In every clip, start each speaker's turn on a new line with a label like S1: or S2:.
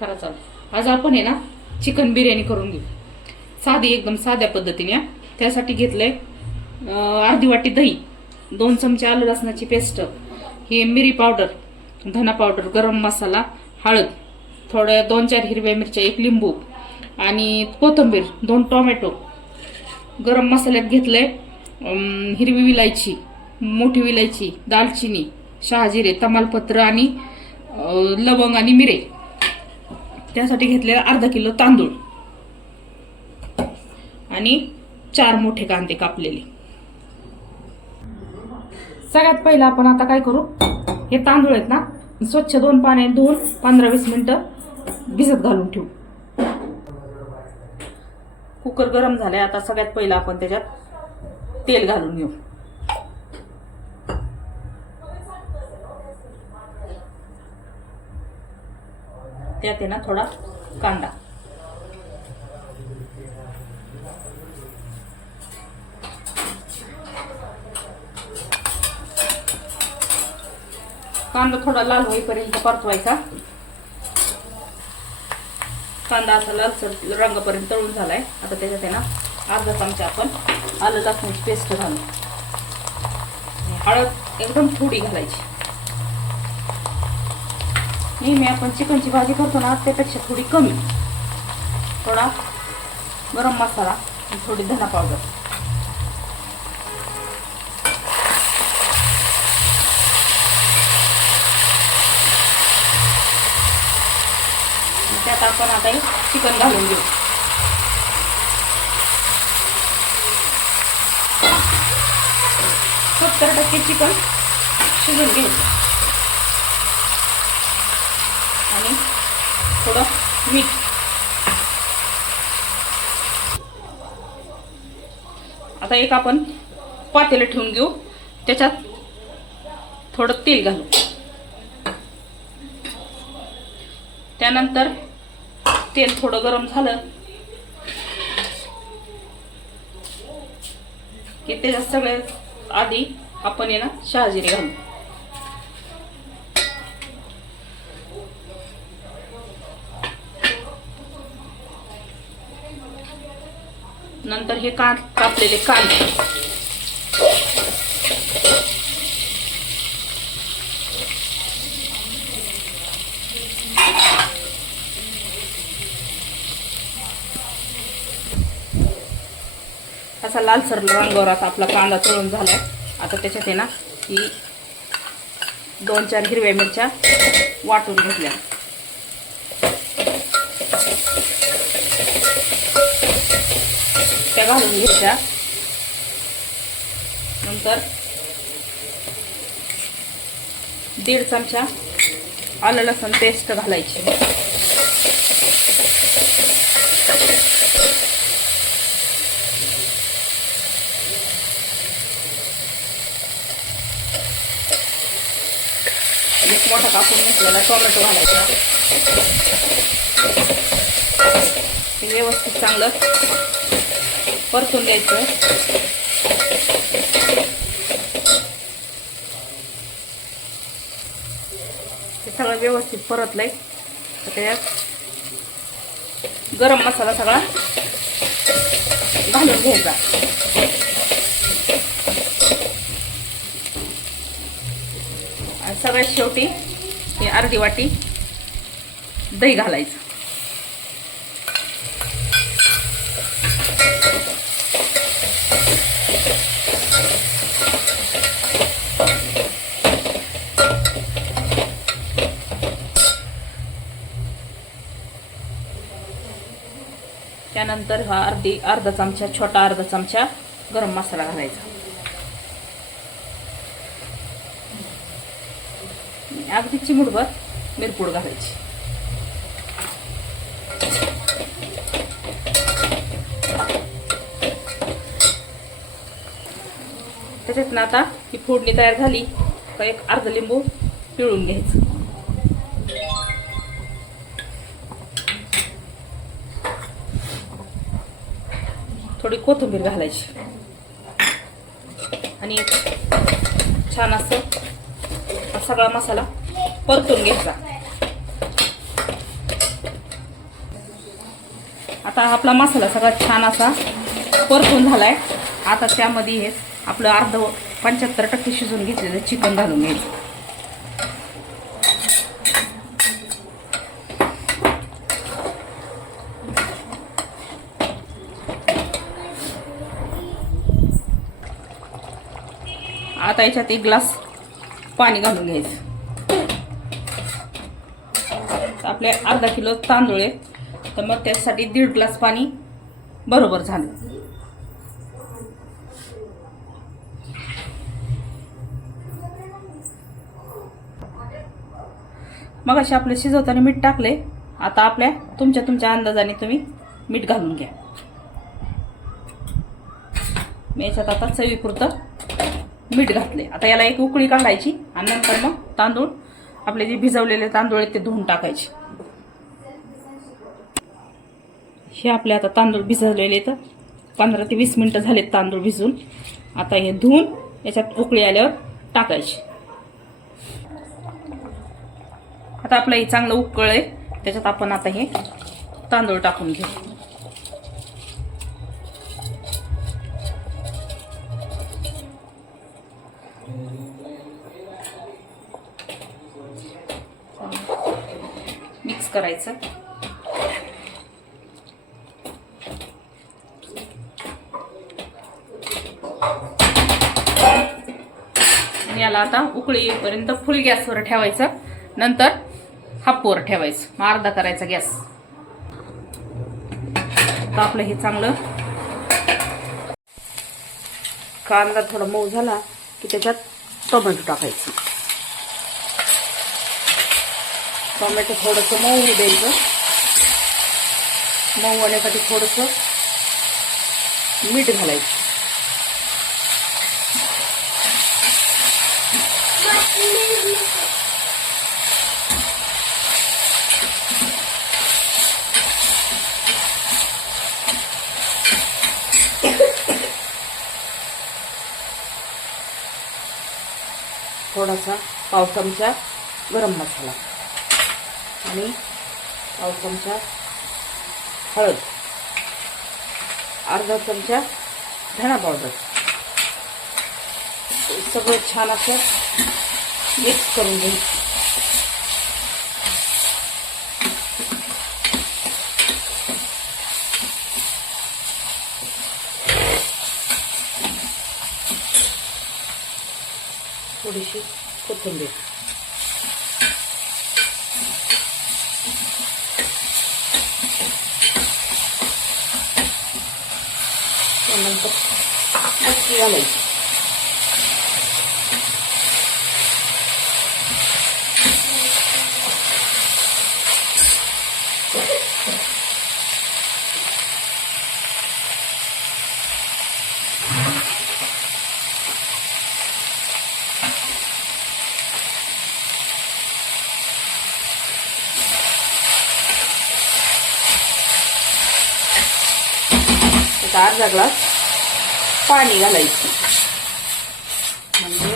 S1: खरं चालू. आज आपण आहे ना चिकन बिर्याणी करून घेऊ. साधी एकदम साध्या पद्धतीने त्यासाठी घेतलंय आहे अर्धी वाटी दही दोन चमचे आलं लसणाची पेस्ट हे मिरी पावडर धना पावडर गरम मसाला हळद थोड्या दोन चार हिरव्या मिरच्या एक लिंबू आणि कोथिंबीर दोन टोमॅटो. गरम मसाल्यात घेतलंय आहे हिरवी विलायची मोठी विलायची दालचिनी शहाजिरे तमालपत्र आणि लवंग आणि मिरे. त्यासाठी घेतलेला अर्धा किलो तांदूळ. आणि चार मोठे कांदे कापलेले. सगळ्यात पहिलं आपण आता काय करू? हे तांदूळ आहेत ना स्वच्छ दोन पाण्यात धुवून पंधरा वीस मिनटं भिजत घालून ठेवू. कुकर गरम झालाय आता सगळ्यात पहिलं आपण त्याच्यात तेल घालून घेऊ. त्यात आहे ना थोडा कांदा. कांदा थोडा लाल होईपर्यंत परतवायचा. कांदा असा लालसर रंगापर्यंत तळून झालाय. आता त्याच्यात आहे ना अर्धा चमचा आपण आलं लसणाची पेस्ट घालू. हळद एकदम थोडी घालायची. नेहमी आपण चिकनची भाजी करतो ना त्यापेक्षा थोडी कमी. थोडा गरम मसाला थोडी धना पावडर. त्यात आपण आता चिकन घालून घेऊ. सत्तर टक्के चिकन शिजून घ्यायचं आणि थोडं मीठ. आता एक आपण पातेलं ठेवून घेऊ. त्याच्यात थोडं तेल घालू. त्यानंतर तेल थोडं गरम झालं की त्याच्यात सगळ्यात आधी आपण आहे ना शहाजिरे घालू. नंतर हे कान कापलेले कांदे असा लालसर रंगावर आता आपला कांदा तळून झाला आता त्याच्यात आहे ना ही दोन चार हिरव्या मिरच्या वाटून घेतल्या. घालून घ्यायच्या. नंतर दीड चमचा आलं लसूण पेस्ट घालायची. एक मोठा कापून घेतलेला टोमॅटो घालायचा. व्यवस्थित चांगलं परतून द्यायचं हे सगळं व्यवस्थित परतलंय. तर त्याच्यात गरम मसाला सगळा घालून घ्यायचा. आणि सगळ्यात शेवटी ही अर्धी वाटी दही घालायचं. त्यानंतर हा अर्धी अर्धा चमचा छोटा अर्धा चमचा गरम मसाला घालायचा. अगदी चिमुडभर मिरपूड घालायची. त्याच्यातनं आता ही फोडणी तयार झाली का एक अर्ध लिंबू पिळून घ्यायचं. थोडी कोथिंबीर घालायची. आणि छान असं सगळा मसाला परतून घ्यायचा. आता आपला मसाला सगळा छान असा परतून झालाय. आता त्यामध्ये हे आपलं अर्ध पंच्याहत्तर टक्के शिजून घेतलेलं चिकन घालून घ्यायचं. आता याच्यात एक ग्लास पाणी घालून घ्यायचं. आपले अर्धा किलो तांदूळ आहेत. तर मग त्यासाठी दीड ग्लास पाणी बरोबर झालं. मग असे आपले शिजवताना मीठ टाकले आता आपल्या तुमच्या तुमच्या अंदाजाने तुम्ही मीठ घालून घ्या. मी याच्यात आता चवीपुरतं मीठ घातले. आता याला एक उकळी काढायची आणि नंतर मग तांदूळ आपले जे भिजवलेले तांदूळ आहेत ते धुवून टाकायचे. हे आपले आता तांदूळ भिजवलेले तर पंधरा ते वीस मिनटं झालेत तांदूळ भिजून. आता हे धुवून याच्यात उकळी आल्यावर टाकायची. आता आपलं हे चांगलं उकळ आहे त्याच्यात आपण आता हे तांदूळ टाकून घेऊ. करायचं. आणि याला आता उकळी येईपर्यंत फुल गॅसवर ठेवायचं. नंतर हापवर ठेवायचं. मग अर्धा करायचा गॅस. तर आपलं हे चांगलं. कांदा थोडा मऊ झाला की त्याच्यात टोमॅटो टाकायचं. टोमॅटो थोडंसं मऊ हे द्यायचं. मऊ होण्यासाठी थोडंसं मीठ घालायचं. थोडासा पाव चमचा गरम मसाला. आणि पाव चमचा हळद. अर्धा चमचा धणा पावडर. सगळं छान असं मिक्स करून घेऊ. थोडीशी कोथिंबीर. त्यानंतर मच्छी घालायची एक अर्धा ग्लास पाणी घालायचं. म्हणजे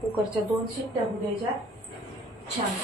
S1: कुकरच्या दोन शिट्ट्या होऊ द्यायच्या. छान.